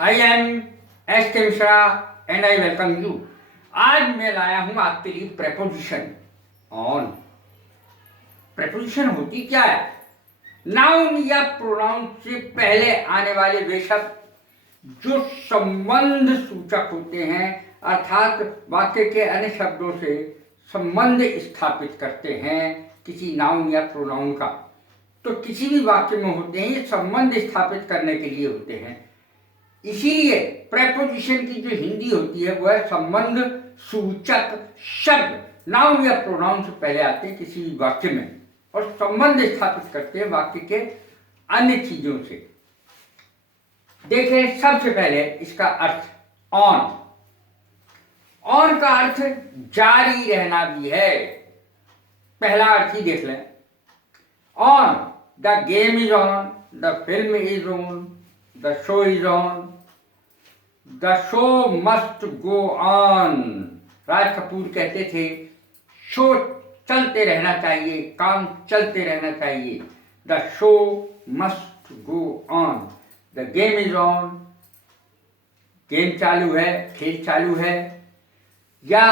I am S के Mishra and I welcome you. आज मैं लाया हूं आपके लिए प्रेपोजिशन ऑन। प्रेपोजिशन होती क्या है? नाउन या प्रोनाउन से पहले आने वाले वे शब्द जो संबंध सूचक होते हैं, अर्थात वाक्य के अन्य शब्दों से संबंध स्थापित करते हैं किसी नाउन या प्रोनाउन का। तो किसी भी वाक्य में होते हैं, ये संबंध स्थापित करने के लिए होते हैं। इसीलिए प्रेपोजिशन की जो हिंदी होती है वह संबंध सूचक शब्द नाउन या प्रोनाउन से पहले आते हैं किसी भी वाक्य में और संबंध स्थापित करते हैं वाक्य के अन्य चीजों से। देखें सबसे पहले इसका अर्थ ऑन। ऑन का अर्थ जारी रहना भी है। पहला अर्थ ही देख लें। On the game is on, the film is on, the show is on, the show must go on. Raj Kapoor कहते थे शो चलते रहना चाहिए, काम चलते रहना चाहिए। The show must go on, the game is on, game चालू है, खेल चालू है। या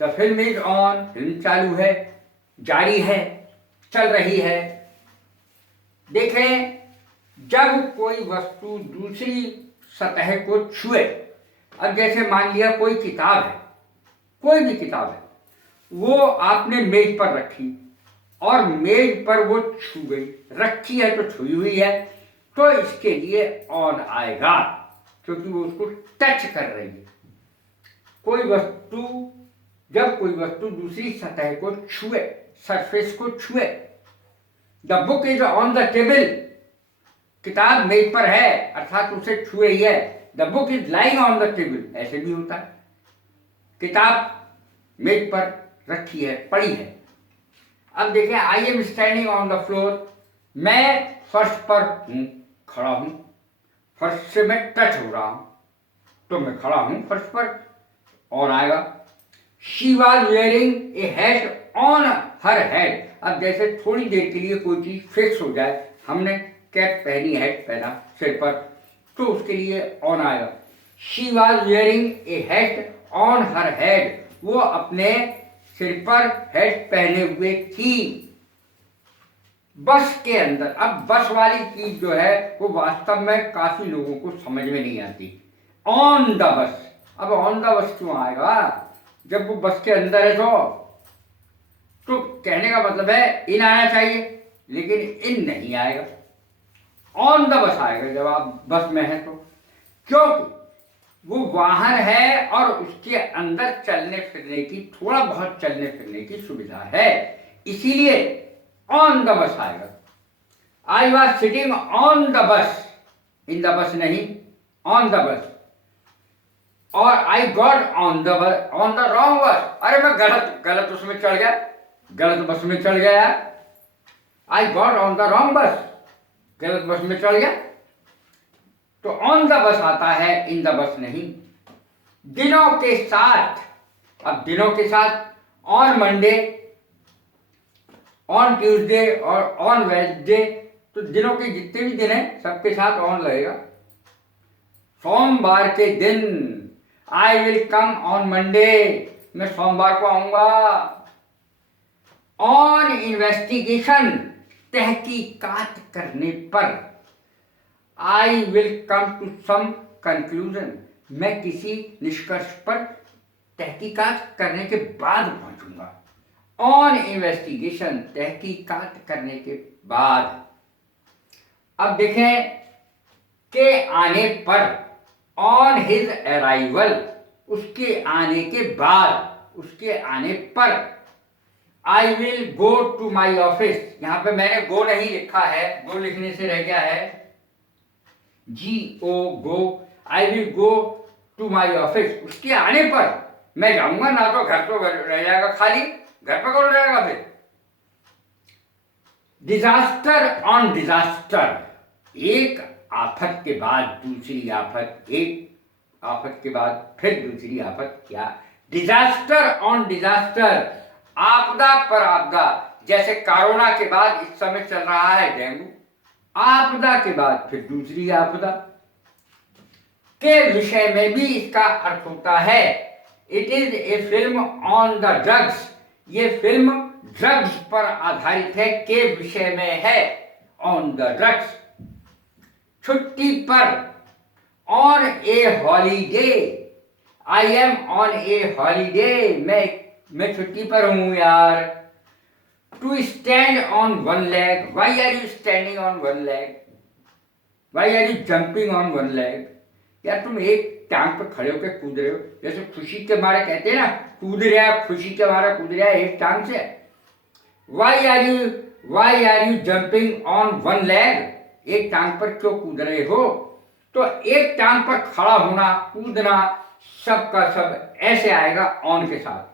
the film is on, film चालू है, जारी है, चल रही है। देखें, जब कोई वस्तु दूसरी सतह को छुए, अब जैसे मान लिया कोई किताब है, कोई भी किताब है, वो आपने मेज पर रखी और मेज पर वो छू गई, रखी है तो छुई हुई है, तो इसके लिए ऑन आएगा क्योंकि वो उसको टच कर रही है। जब कोई वस्तु दूसरी सतह को छुए, सरफेस को छुए। The book is on the table, किताब मेज पर है अर्थात उसे छू रही है। The book is lying on the table, ऐसे भी होता है, किताब मेज पर रखी है, पड़ी है। अब देखें, I am standing on the floor, मैं फर्श पर हूं, खड़ा हूं, फर्श से मैं टच हो रहा हूं तो मैं खड़ा हूं फर्श पर, ऑन आएगा। She was wearing A hat on her head, अब जैसे थोड़ी देर के लिए कोई चीज फिक्स हो जाए, हमने कैप पहनी, हैट पहना सिर पर, तो उसके लिए ऑन आएगा। She was wearing A hat on her head, वो अपने सिर पर हैट पहने हुए थी। बस के अंदर, अब बस वाली चीज जो है वो वास्तव में काफी लोगों को समझ में नहीं आती। ऑन द बस, अब ऑन द बस क्यों आएगा जब वो बस के अंदर है? तो कहने का मतलब है इन आना चाहिए, लेकिन इन नहीं आएगा, ऑन द बस आएगा जब आप बस में हैं तो, क्योंकि वो वाहन है और उसके अंदर चलने फिरने की, थोड़ा बहुत चलने फिरने की सुविधा है, इसीलिए ऑन द बस आएगा। I was sitting on the bus, in the bus नहीं, ऑन द बस। और I got on the wrong बस, अरे मैं गलत उसमें चढ़ गया, गलत बस में चढ़ गया। I got on the wrong बस, गलत बस में चढ़ गया, तो ऑन द बस आता है, इन द बस नहीं। दिनों के साथ, अब दिनों के साथ ऑन मंडे, ऑन ट्यूसडे और ऑन वेडनेसडे, तो दिनों के जितने भी दिन हैं सबके साथ ऑन लगेगा। सोमवार के दिन, I will come on Monday, मैं सोमवार को आऊंगा। ऑन इन्वेस्टिगेशन, तहकीकात करने पर, I will come to some conclusion, मैं किसी निष्कर्ष पर तहकीकात करने के बाद पहुंचूंगा। ऑन इन्वेस्टिगेशन, तहकीकात करने के बाद। अब देखें, के आने पर, ऑन हिज अराइवल, उसके आने के बाद, उसके आने पर। I will go to my office, यहां पे मैंने गो नहीं लिखा है, गो लिखने से रह गया है GO, go. I will go to my office, उसके आने पर मैं जाऊंगा ना, तो घर तो रह जाएगा खाली, घर पर कौन रहेगा फिर। डिजास्टर ऑन डिजास्टर, एक आफत के बाद दूसरी आफत, एक आफत के बाद फिर दूसरी आफत। क्या? डिजास्टर ऑन डिजास्टर, आपदा पर आपदा, जैसे कोरोना के बाद इस समय चल रहा है डेंगू, आपदा के बाद फिर दूसरी आपदा। के विषय में भी इसका अर्थ होता है। It is a film on the drugs, ये फिल्म ड्रग्स पर आधारित है, के विषय में है, ऑन द ड्रग्स। छुट्टी पर, on a holiday, I am on a holiday, मैं छुट्टी पर हूं यार। To stand on one leg, why are you standing on one leg, why are you jumping on one leg, यार तुम एक टांग पर खड़े होकर कूद रहे हो, जैसे खुशी के मारे कहते हैं ना, कूद रहा है, खुशी के मारे कूद रहा है एक टांग से। Why are you jumping on one leg, एक टांग पर क्यों कूद रहे हो। तो एक टांग पर खड़ा होना, कूदना, सब का सब ऐसे आएगा ऑन के साथ।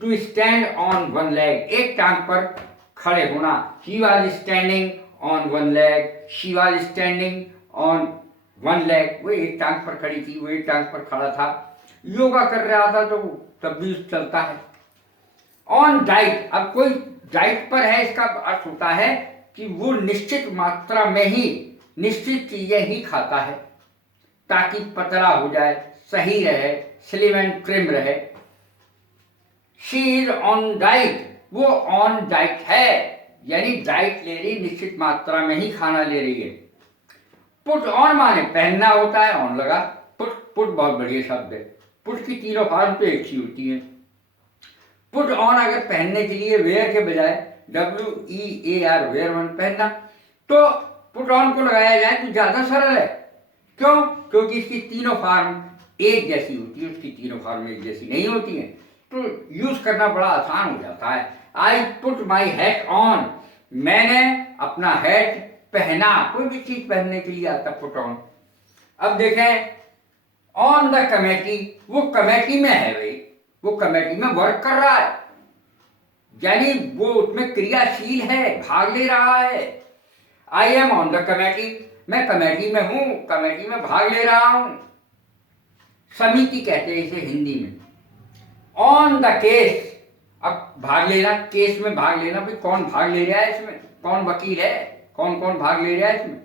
To stand on one leg, एक टांग पर खड़े होना। He was standing on one leg, she was standing on one leg, वो एक टांग पर खड़ी थी, वो एक टांग पर खड़ा था। योगा कर रहा था तो तब भी चलता है। ऑन डाइट, अब कोई डाइट पर है, इसका अर्थ होता है कि वो निश्चित मात्रा में ही निश्चित चीजें ही खाता है ताकि पतला हो जाए, सही रहे, स्लिम एंड ट्रिम रहे। शी इज ऑन डाइट, वो ऑन डाइट है, यानी डाइट ले रही, निश्चित मात्रा में ही खाना ले रही है। पुट ऑन माने पहनना होता है, ऑन लगा। पुट बहुत बढ़िया शब्द है। पुट की तीनों फॉर्म तो एक ही होती है। पुट ऑन अगर पहनने के लिए वेयर के बजाय WEAR, वेयर वन, पहनना, तो पुट ऑन को लगाया जाए तो ज्यादा सरल है। क्यों? क्योंकि इसकी तीनों फॉर्म एक जैसी होती है, उसकी तीनों फॉर्म एक जैसी नहीं होती है, तो यूज करना बड़ा आसान हो जाता है। I put my hat on, मैंने अपना हैट पहना, कोई भी चीज पहनने के लिए आता पुट ऑन। अब देखें ऑन द कमेटी, वो कमेटी में है भाई, वो कमेटी में वर्क कर रहा है, यानी वो उसमें क्रियाशील है, भाग ले रहा है। आई एम ऑन द कमेटी, मैं कमेटी में हूं, कमेटी में भाग ले रहा हूं। समिति कहते हैं इसे हिंदी में। ऑन द केस, अब भाग लेना, केस में भाग लेना, भाई कौन भाग ले रहा है इसमें, कौन वकील है, कौन कौन भाग ले रहा है इसमें।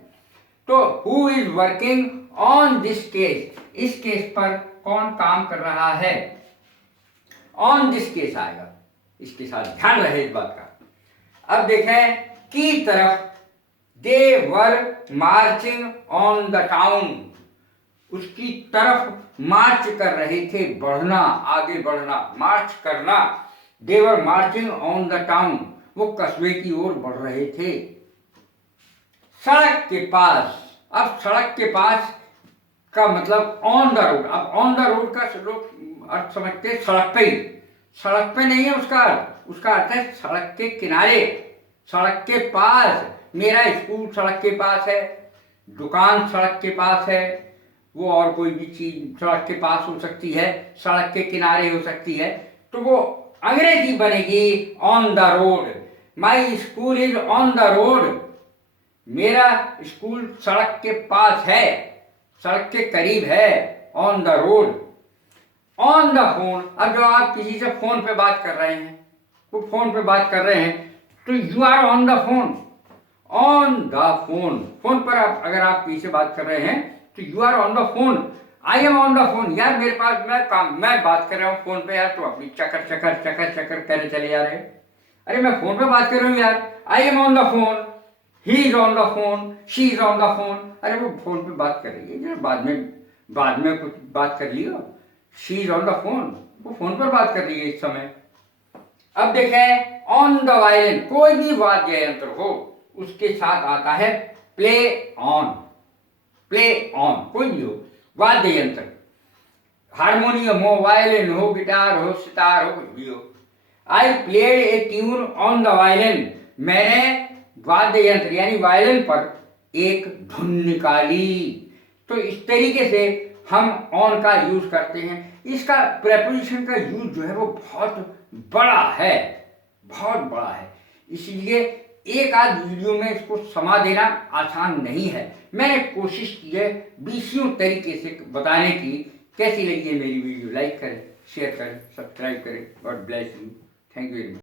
तो who is working on this case, इस केस पर कौन काम कर रहा है, ऑन दिस केस आएगा, इसके साथ ध्यान रहे इस बात का। अब देखें की तरफ, दे वर मार्चिंग ऑन द टाउन, उसकी तरफ मार्च कर रहे थे, बढ़ना, आगे बढ़ना, मार्च करना। दे वर मार्चिंग ऑन द टाउन, वो कस्बे की ओर बढ़ रहे थे। सड़क के पास, अब सड़क के पास का मतलब ऑन द रोड। अब ऑन द रोड का लोग अर्थ समझते हैं सड़क पे ही, सड़क पे नहीं है उसका अर्थ, उसका अर्थ है सड़क के किनारे, सड़क के पास। मेरा स्कूल सड़क के पास है, दुकान सड़क के पास है, वो और कोई भी चीज सड़क के पास हो सकती है, सड़क के किनारे हो सकती है, तो वो अंग्रेजी बनेगी on the road. My school is on the road, मेरा स्कूल सड़क के पास है, सड़क के करीब है, on the road. On the phone, अब जो आप किसी से फोन पे बात कर रहे हैं, वो फोन पे बात कर रहे हैं, तो you are on the phone, on the phone, phone पर आप अगर आप किसी से बात कर रहे हैं तो you are on the phone. I am on the phone, यार मेरे पास मैं बात कर रहा हूँ फोन पे, यार तो अपनी चकर चकर चकर चकर करे चले जा रहे हैं। अरे मैं फोन पे बात कर रहा हूँ यार, आई am on the phone, he is on the phone, she is on the phone. अरे वो फोन पे बात कर रही है, जरा बाद में कुछ बात कर लियो। She is on the phone, वो फोन पर बात कर रही है इस समय। अब देखें ऑन द वायलिन, कोई भी वाद्य यंत्र हो उसके साथ आता है प्ले ऑन, प्ले ऑन, कोई भी हो वाद्य यंत्र, हारमोनियम हो, वायलिन हो, गिटार हो, सितार हो, कुछ भी हो। I played a tune on the violin, मैंने वाद्य यंत्र यानी वायलिन पर एक धुन निकाली। तो इस तरीके से हम ऑन का यूज करते हैं। इसका प्रेपोजिशन का यूज जो है वो बहुत बड़ा है, बहुत बड़ा है, इसलिए एक आध वीडियो में इसको समा देना आसान नहीं है। मैंने कोशिश की है 20 तरीके से बताने की। कैसी लगी है मेरी वीडियो? लाइक करें, शेयर करें, सब्सक्राइब करें। God bless you, thank you very much.